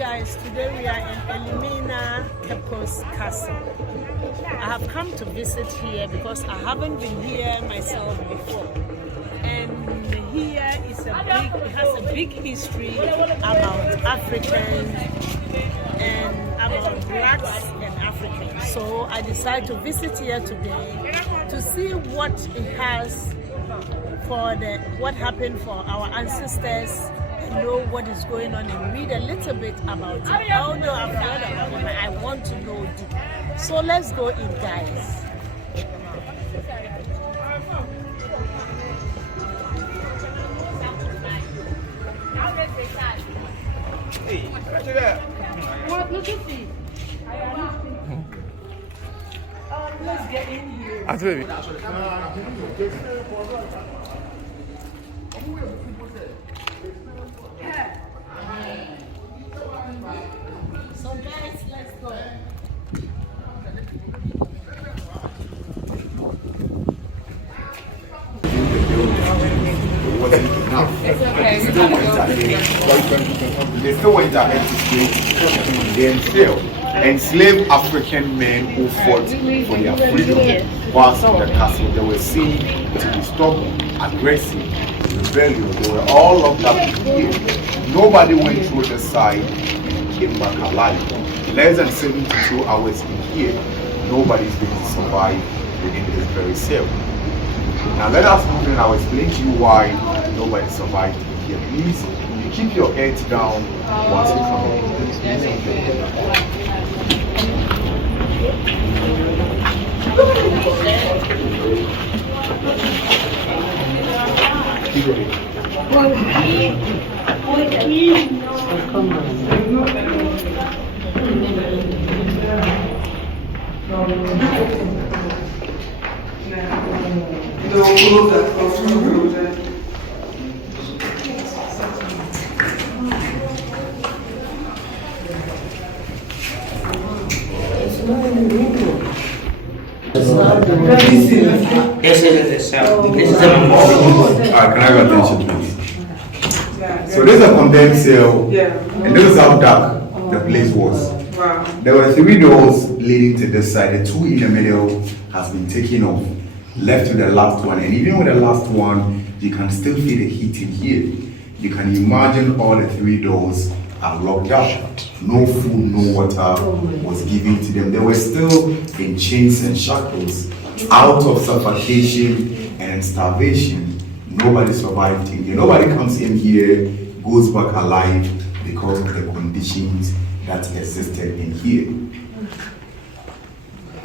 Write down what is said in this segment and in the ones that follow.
guys, today we are in Elmina Cape Coast Castle. I have come to visit here because I haven't been here myself before. And here it has a big history about Africans and about blacks and Africans. So I decided to visit here today to see what it has for what happened for our ancestors, know what is going on and read a little bit about it. Although I've heard about it, but I want to know deep. So let's go in, guys. Let's get in here. So guys, let's go. It wasn't enough. They still went ahead to slave. They enslaved African men who fought for their freedom. Whilst in the castle, they were seen to be stubborn, aggressive, rebellious. They were all locked up in here. Nobody went through the side and came back alive. Less than 72 hours in here, nobody's going to survive within this very cell. Now let us move in. I'll explain to you why nobody survived in here. Please, you keep your heads down once you come in. This is the memorial. Can I have attention, please? So this is a condemned cell, and this is how dark the place was. Wow. There were 3 doors leading to this side. The 2 in the middle has been taken off, left with the last one. And even with the last one, you can still feel the heat in here. You can imagine all the 3 doors are locked up. No food, no water was given to them. They were still in chains and shackles, out of suffocation and starvation. Nobody survived in here. Nobody comes in here, goes back alive because of the conditions that existed in here.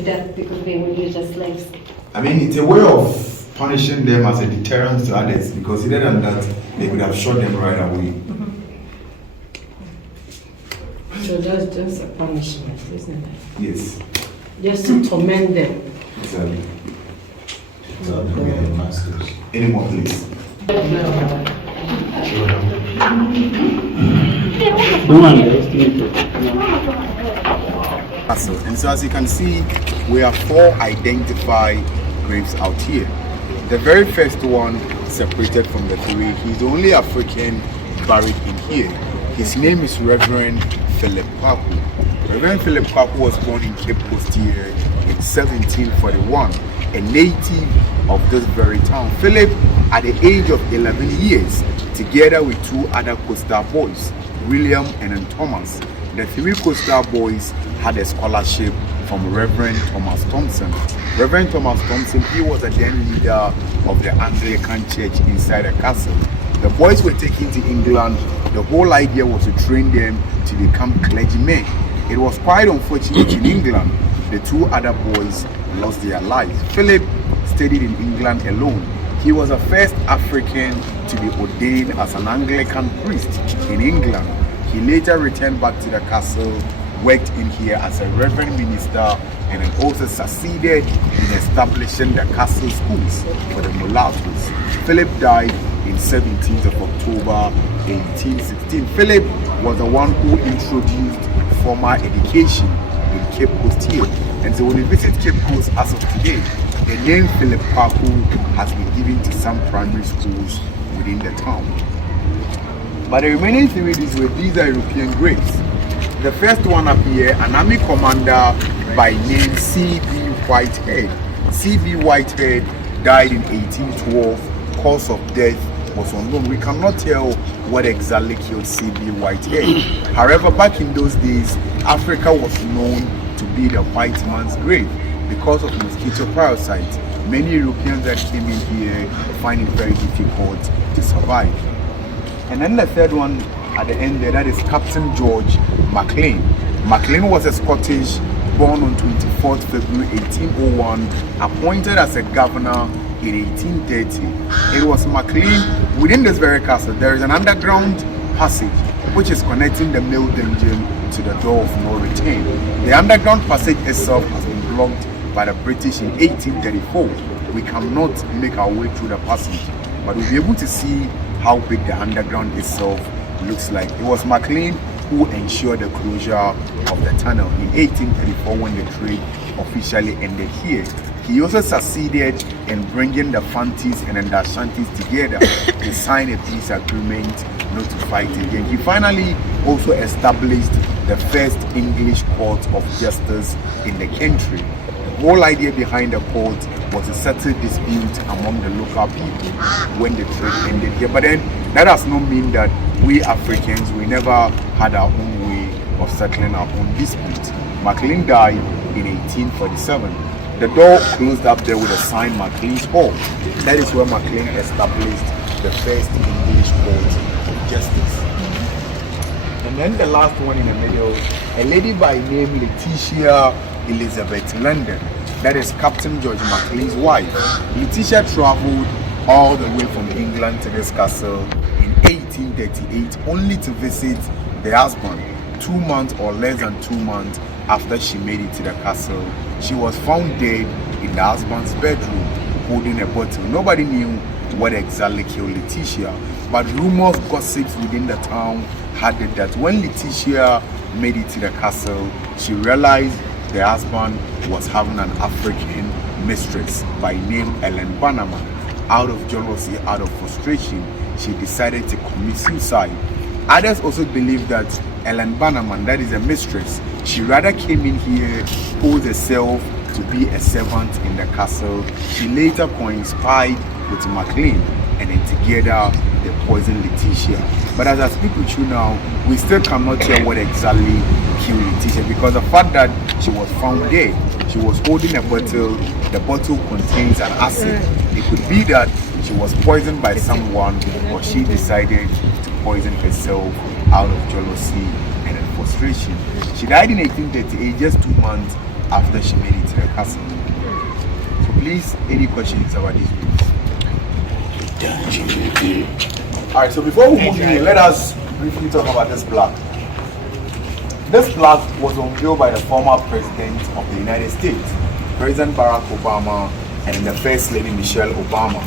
That because they were used as slaves. I mean, it's a way of punishing them as a deterrent to others, because other than that, they could have shot them right away. So that's just a punishment, isn't it? Yes, Just to torment them. exactly. Any more, please? And so as you can see, we have 4 identified graves out here. The very first one, separated from the 3, he's the only African buried in here. His name is Reverend Philip Kwaku. Reverend Philip Kwaku was born in Cape Coast here in 1741, a native of this very town. Philip, at the age of 11 years, together with 2 other coastal boys, William and Thomas. The 3 coastal boys had a scholarship from Reverend Thomas Thompson. Reverend Thomas Thompson, he was a then leader of the Anglican Church inside the castle. The boys were taken to England. The whole idea was to train them to become clergymen. It was quite unfortunate in England. The 2 other boys lost their lives. Philip studied in England alone. He was the first African to be ordained as an Anglican priest in England. He later returned back to the castle, worked in here as a reverend minister, and then also succeeded in establishing the castle schools for the mulattoes. Philip died in 17th of October 1816. Philip was the one who introduced formal education in Cape Coast here. And so when you visit Cape Coast as of today, the name Philip Kwaku has been given to some primary schools within the town. But the remaining 3, these are European graves. The first one up here, an army commander by name C.B. Whitehead. C.B. Whitehead died in 1812. Cause of death was unknown. We cannot tell what exactly killed C.B. Whitehead. However, back in those days, Africa was known to be the white man's grave because of mosquito parasites. Many Europeans that came in here find it very difficult to survive. And then the third one at the end there, that is Captain George Maclean. Maclean was a Scottish, born on 24th February 1801, appointed as a governor in 1830. It was Maclean. Within this very castle, there is an underground passage which is connecting the mail dungeon to the door of no return. The underground passage itself has been blocked by the British in 1834. We cannot make our way through the passage, but we'll be able to see how big the underground itself looks like. It was Maclean who ensured the closure of the tunnel in 1834 when the trade officially ended here. He also succeeded in bringing the Fantis and the Ashantis together to sign a peace agreement not to fight again. He finally also established the first English court of justice in the country. The whole idea behind the court was to settle disputes among the local people when the trade ended here. But then that does not mean that we Africans, we never had our own way of settling our own disputes. Maclean died in 1847. The door closed up there with a sign, Maclean's Hall. That is where Maclean established the first English court of justice. And then the last one in the middle, a lady by name Letitia Elizabeth London. That is Captain George Maclean's wife. Letitia traveled all the way from England to this castle in 1838 only to visit the husband 2 months or less than 2 months after she made it to the castle. She was found dead in the husband's bedroom holding a bottle. Nobody knew what exactly killed Letitia, but rumors, gossips within the town had it that when Letitia made it to the castle, she realized the husband was having an African mistress by name Ellen Bannerman. Out of jealousy, out of frustration, she decided to commit suicide. Others also believe that Ellen Bannerman, that is a mistress, she rather came in here, posed herself to be a servant in the castle. She later conspired with Maclean, and then together they poisoned Letitia. But as I speak with you now, we still cannot tell what exactly killed Letitia, because the fact that she was found dead, she was holding a bottle, the bottle contains an acid. It could be that she was poisoned by someone, or she decided to poison herself out of jealousy and frustration. She died in 1838, just 2 months after she made it to the castle. So please, any questions about this video? Alright, so before we move in, let us briefly talk about this plaque. This plaque was unveiled by the former president of the United States, President Barack Obama, and the First Lady Michelle Obama,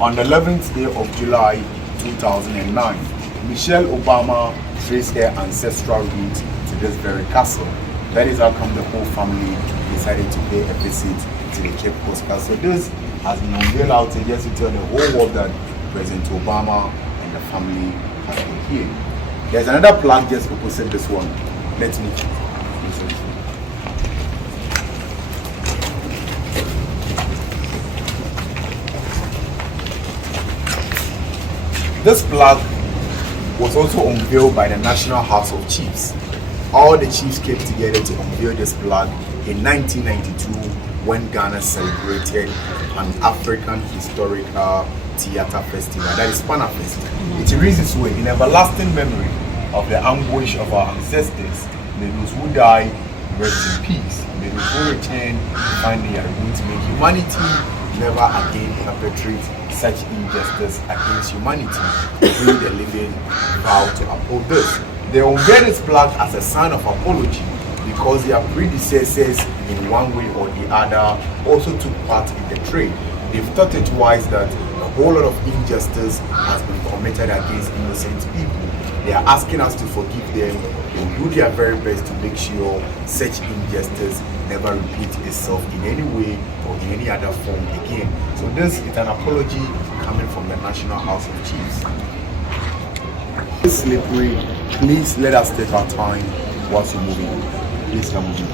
on the 11th day of July 2009. Michelle Obama traced her ancestral roots to this very castle. That is how come the whole family decided to pay a visit to the Cape Coast Castle. This has been unveiled out here just to tell the whole world that President Obama and the family has been here. There's another plaque just opposite this one. Let me listen. This plaque was also unveiled by the National House of Chiefs. All the chiefs came together to unveil this plaque in 1992 when Ghana celebrated an African Historical Theatre Festival, that is Panafest. It reasons way in everlasting memory of the anguish of our ancestors. May those who die rest in peace. May those who return find they are going to make humanity never again perpetrate such injustice against humanity. We the living vow to uphold this. They unveiled this plaque as a sign of apology because their predecessors in one way or the other also took part in the trade. They've thought it wise that a whole lot of injustice has been committed against innocent people. They are asking us to forgive them. They will do their very best to make sure such injustice never repeats itself in any way or in any other form again. So this is an apology coming from the National House of Chiefs. This slippery, please let us take our time whilst you're moving. Please come with me.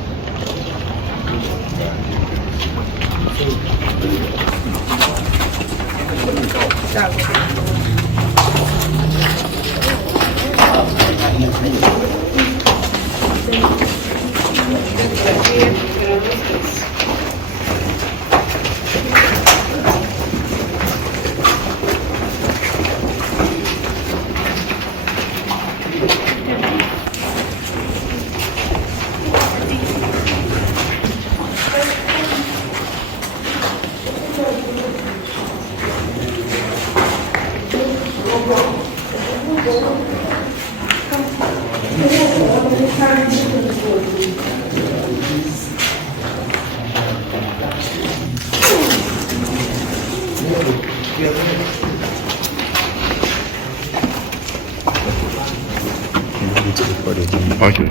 Okay.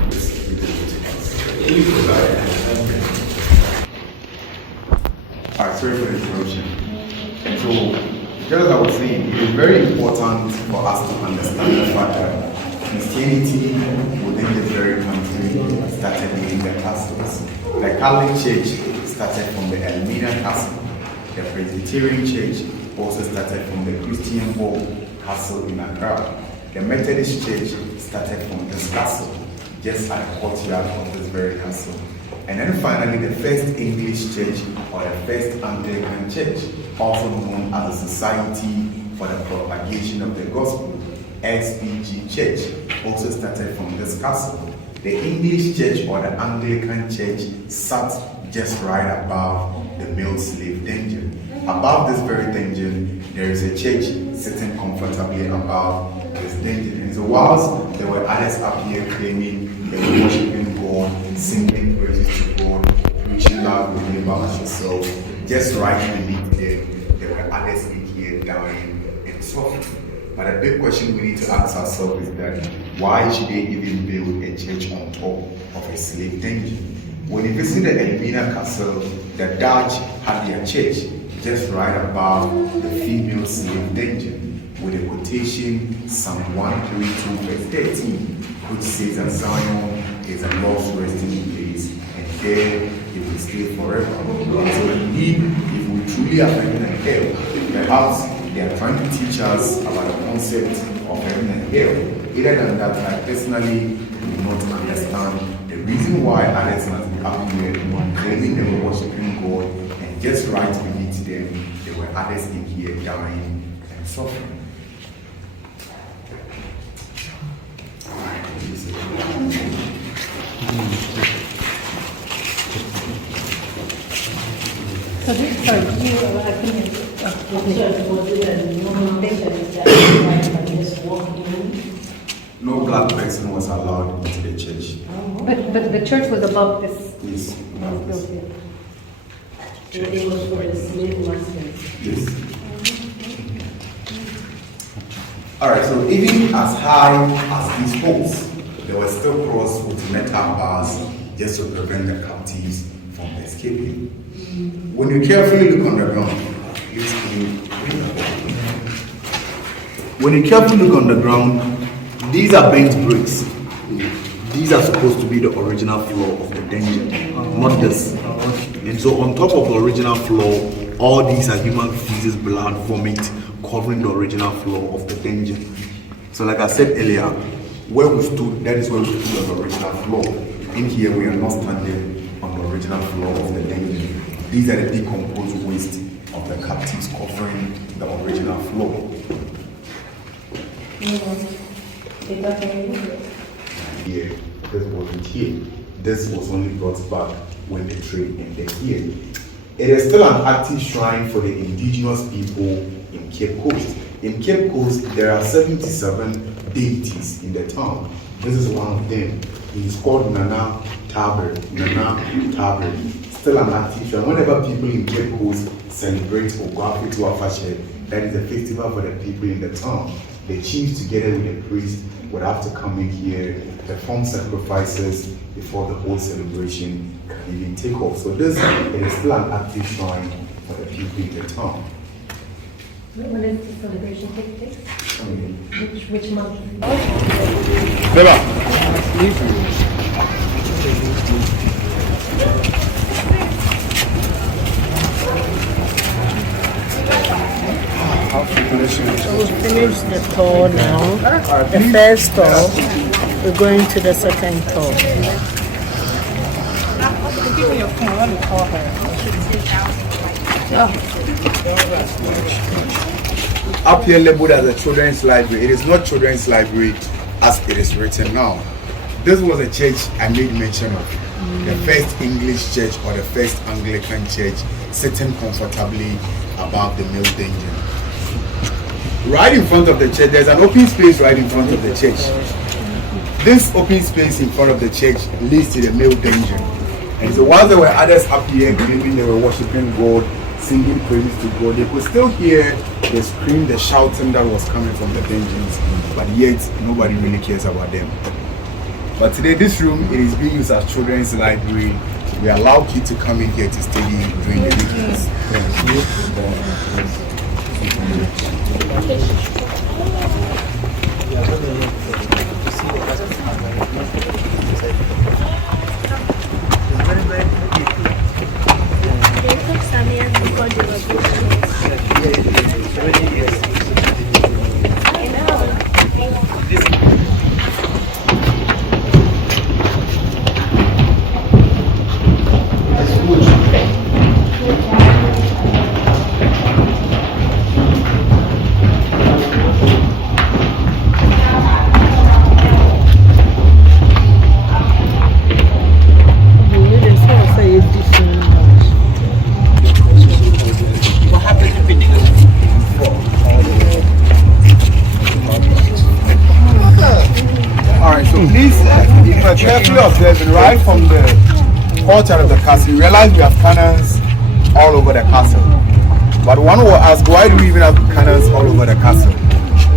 Alright, sorry for the interruption. So, just as I was saying, it is very important for us to understand the fact that Christianity within this very country started within the castles. The Catholic Church started from the Elmina Castle. The Presbyterian Church also started from the Christian Hall Castle in Accra. The Methodist Church started from this castle, just at the courtyard of this very castle. And then finally, the first English church, or the first Anglican church, also known as the Society for the Propagation of the Gospel, SPG Church, also started from this castle. The English church, or the Anglican church, sat just right above the male slave dungeon. Above this very dungeon, there is a church sitting comfortably above this dungeon. And so whilst there were others up here claiming they were worshiping God, singing praises to God, preaching love with neighbor as yourself, just right beneath them, there were others in here dying and suffering. But a big question we need to ask ourselves is that why should they even build a church on top of a slave dungeon? When you visit the Elmina Castle, the Dutch had their church just right above the female slave dungeon, with a quotation, Psalm 132 verse 13, which says that Zion is a lost resting place, and there it will stay forever. So indeed, if we truly are heaven and hell, perhaps they are trying to teach us about the concept of heaven and hell. Other than that, I personally do not understand the reason why others must be up here claiming they were worshiping God, and just right beneath them, there were others in here dying and suffering. So this, sorry, I think No black person was allowed into the church. But the church was above this. Yes. It was for the slave masters. Yes. Alright, so even as high as these poles, they were still crossed with metal bars just to prevent the captives from escaping. When you carefully look on the ground, when you carefully look on the ground, these are bent bricks. These are supposed to be the original floor of the dungeon, not this. And so on top of the original floor, all these are human feces, blood, vomit, covering the original floor of the dungeon. So like I said earlier, where we stood, that is where we stood on the original floor. In here, we are not standing on the original floor of the dungeon. These are the decomposed waste of the captives covering the original floor. Here, this wasn't here. This was only brought back when the trade ended here. It is still an active shrine for the indigenous people in Cape Coast. In Cape Coast, there are 77 deities in the town. This is one of them. He is called Nana Taber. Nana Taber. Still an active shrine. Whenever people in Cape Coast celebrate Ogwafi Tuafashe, that is a festival for the people in the town. The chiefs, together with the priest, would have to come in here, perform sacrifices before the whole celebration can even take off. So this is still an active shrine for the people in the town. When does the celebration take place? Which month? Beba. So we've finished the tour now. The first tour. We're going to the second tour. Give me your phone. I want to call her. Up here labeled as a children's library. It is not children's library as it is written now. This was a church I made mention of. The first English church or the first Anglican church sitting comfortably above the mill dungeon. Right in front of the church, there's an open space right in front of the church. This open space in front of the church leads to the mill dungeon. And so while there were others up here claiming they were worshiping God, singing praises to God, they could still hear the scream, the shouting that was coming from the dungeons, but yet nobody really cares about them. But today this room, it is being used as children's library. We allow kids to come in here to study during the weekends. Carefully observing right from the portal of the castle, you realize we have cannons all over the castle. But one will ask, why do we even have cannons all over the castle?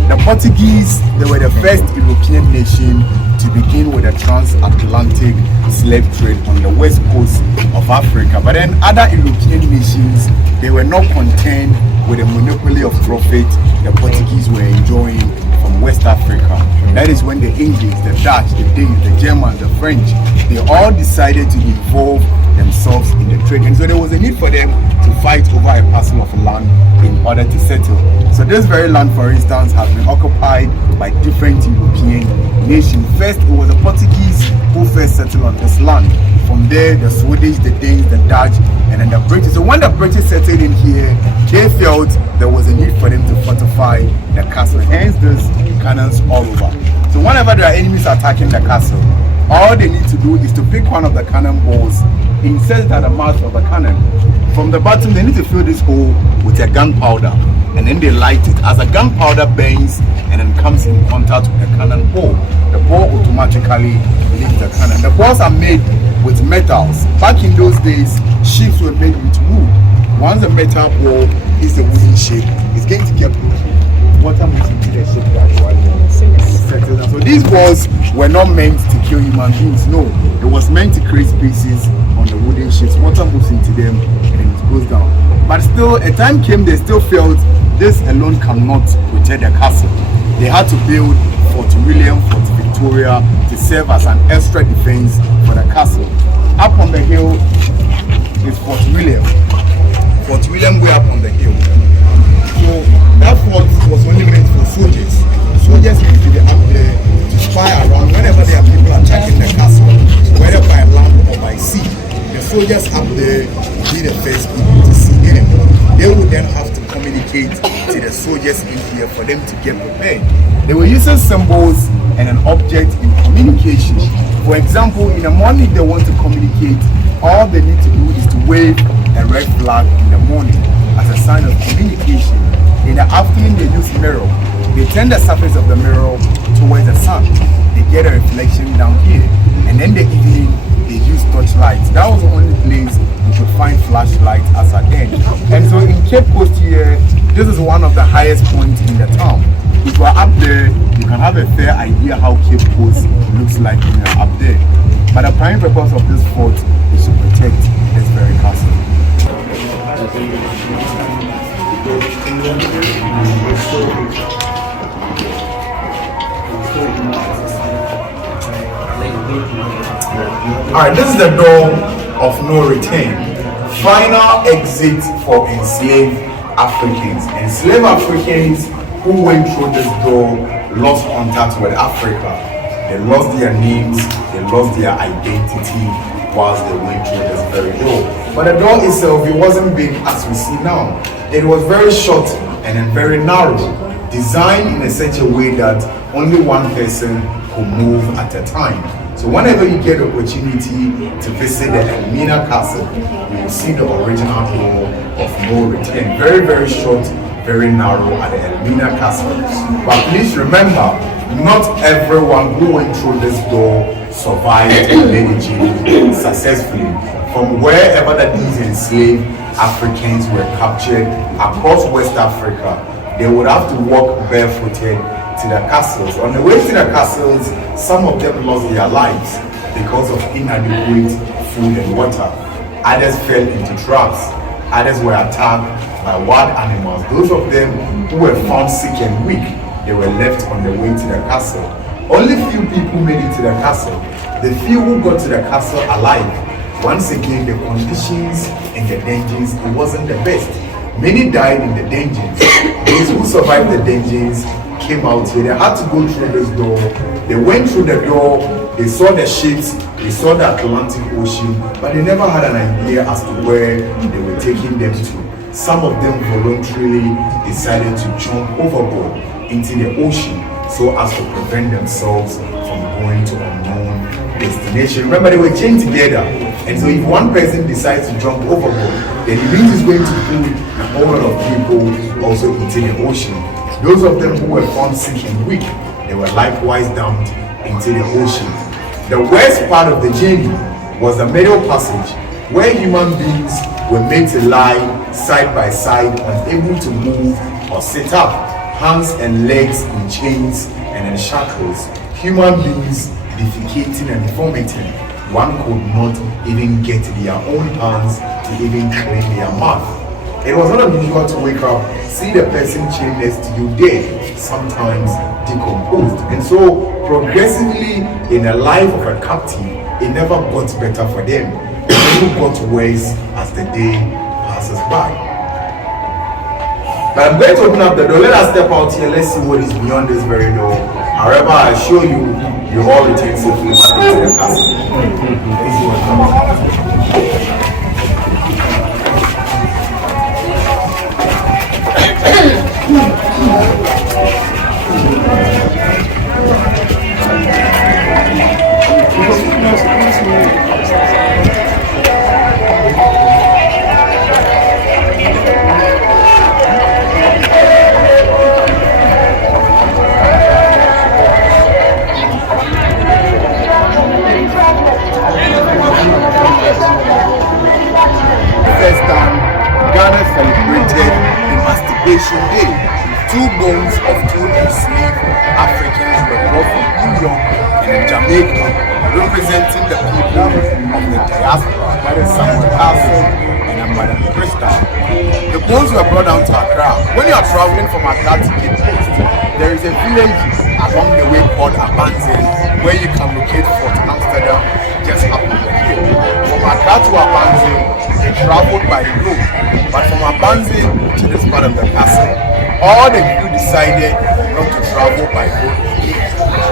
The Portuguese, they were the first European nation to begin with a transatlantic slave trade on the west coast of Africa. But then other European nations, they were not content with the monopoly of profit the Portuguese were enjoying from West Africa. That is when the English, the Dutch, the Danes, the Germans, the French, they all decided to involve themselves in the trade. And so there was a need for them to fight over a parcel of land in order to settle. So this very land, for instance, has been occupied by different European nations. First, it was the Portuguese who first settled on this land. From there, the Swedish, the Danes, the Dutch, and then the British. So when the British settled in here, they felt there was a need for them to fortify the castle. Hence, there's cannons all over. So whenever there are enemies attacking the castle, all they need to do is to pick one of the cannonballs, insert it at the mouth of the cannon. From the bottom, they need to fill this hole with a gunpowder, and then they light it. As the gunpowder burns and then comes in contact with the cannon ball, the ball automatically leaves the cannon. The balls are made with metals. Back in those days, ships were made with wood. Once the metal ball is the wooden shape, it's going to get water moves into the shape gradually. So these balls were not meant to kill human beings. No, it was meant to create spaces on the wooden shapes. Water moves into them and then it goes down. But still, a time came they still felt this alone cannot protect the castle. They had to build Fort William, Fort Victoria to serve as an extra defense for the castle. Up on the hill is Fort William. Fort William way up on the hill. So that fort was only meant for soldiers. Soldiers need to be up there to spy around whenever there are people attacking the castle, whether by land or by sea. The soldiers up there will be the first people to see enemy. They would then have to communicate to the soldiers in here for them to get prepared. They were using symbols and an object in communication. For example, in the morning they want to communicate, all they need to do is to wave a red flag in the morning as a sign of communication. In the afternoon they use mirror. They turn the surface of the mirror towards the sun. They get a reflection down here. And then the evening they use torchlights. That was the only place you could find flashlights as at then. And so in Cape Coast here, this is one of the highest points in the town. If you are up there, you can have a fair idea how Cape Coast looks like when you are up there. But the prime purpose of this fort is to protect this very castle. Alright, this is the door of no return. Final exit for enslaved Africans. Enslaved Africans who went through this door lost contact with Africa. They lost their names, they lost their identity whilst they went through this very door. But the door itself, it wasn't big as we see now. It was very short and then very narrow, designed in such a way that only one person could move at a time. So whenever you get the opportunity to visit the Elmina Castle, you will see the original door of no return. Very, very short, very narrow at the Elmina Castle. But please remember, not everyone who went through this door survived and made it successfully. From wherever that these enslaved Africans were captured across West Africa, they would have to walk barefooted to the castles. On the way to the castles, some of them lost their lives because of inadequate food and water. Others fell into traps. Others were attacked by wild animals. Those of them who were found sick and weak, they were left on the way to the castle. Only few people made it to the castle. The few who got to the castle alive, once again the conditions and the dungeons, it wasn't the best. Many died in the dungeons. Those who survived the dungeons came out here. They had to go through this door. They went through the door, they saw the ships, they saw the Atlantic Ocean, but they never had an idea as to where they were taking them to. Some of them voluntarily decided to jump overboard into the ocean so as to prevent themselves from going to unknown destination. Remember, they were chained together, and so if one person decides to jump overboard, then it means he's going to pull a whole lot of people also into the ocean. Those of them who were found sick and weak, they were likewise dumped into the ocean. The worst part of the journey was the middle passage, where human beings were made to lie side by side, unable to move or sit up, hands and legs in chains and in shackles, human beings defecating and vomiting. One could not even get their own hands to even clean their mouth. It was not unusual to wake up, see the person chained next to you dead, sometimes decomposed. And so progressively in the life of a captive, it never got better for them. It only got worse as the day passes by. But I'm going to open up the door. Let us step out here. Let's see what is beyond this very door. However, I assure you, you all return safely back to the castle. Let's see what comes. First time, Ghana celebrated Emancipation Day. 2 bones of 2 enslaved Africans were brought from New York and Jamaica, representing the people of the diaspora, that is Samuel Castle and Madam Crystal. The bones were brought down to Accra. When you are traveling from Accra to Cape Coast, there is a village along the way called Abanze, where you can locate Fort Amsterdam just up on the hill. From Accra to Abanze, they traveled by road, but from Abanze to this part of the castle, all the crew decided not to travel by road again.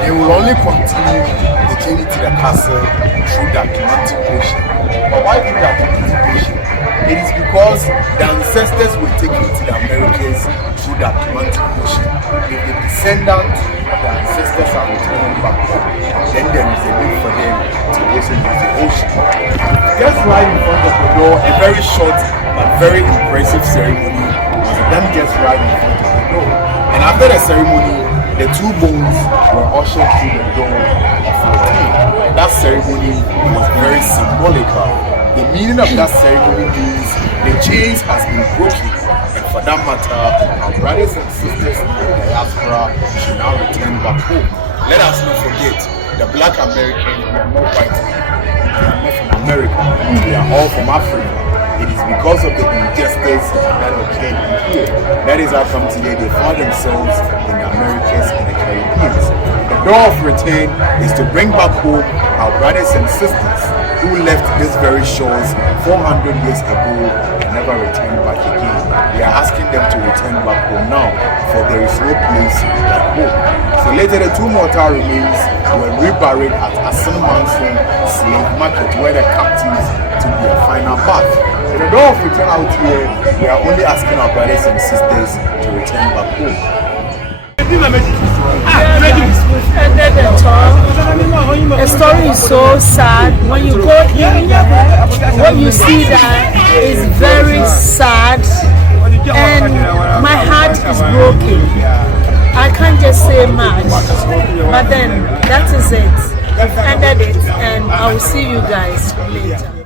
They will only continue the journey to the castle through the Atlantic Ocean. But why through the Atlantic Ocean? It is because the ancestors were taken to the Americas through the Atlantic Ocean. If the descendants of the ancestors are returning back, then there is a need for them to listen to the ocean. Just right in front of the door, a very short but very impressive ceremony was done just right in front of the door. And after the ceremony, the 2 bones were ushered through the door of routine. That ceremony was very symbolical. The meaning of that ceremony is the chains has been broken, and for that matter, our brothers and sisters in the diaspora should now return back home. Let us not forget, the black Americans, we are not white. We are not from America. We are all from Africa. It is because of the injustice that occurred here. That is how come today they found themselves in the Americas and the Caribbean. The door of return is to bring back home our brothers and sisters who left these very shores 400 years ago and never returned back again. We are asking them return back home now, for there is no place like home. So later the two mortal remains were reburied at Asin Manson Slave Market, where the captives took their final bath. So the door of return out here, we are only asking our brothers and sisters to return back home. Ended the talk. The story is so sad. When you go in, what you see there is very sad, and my heart is broken. I can't just say much, but then that is it. We've ended it, and I will see you guys later.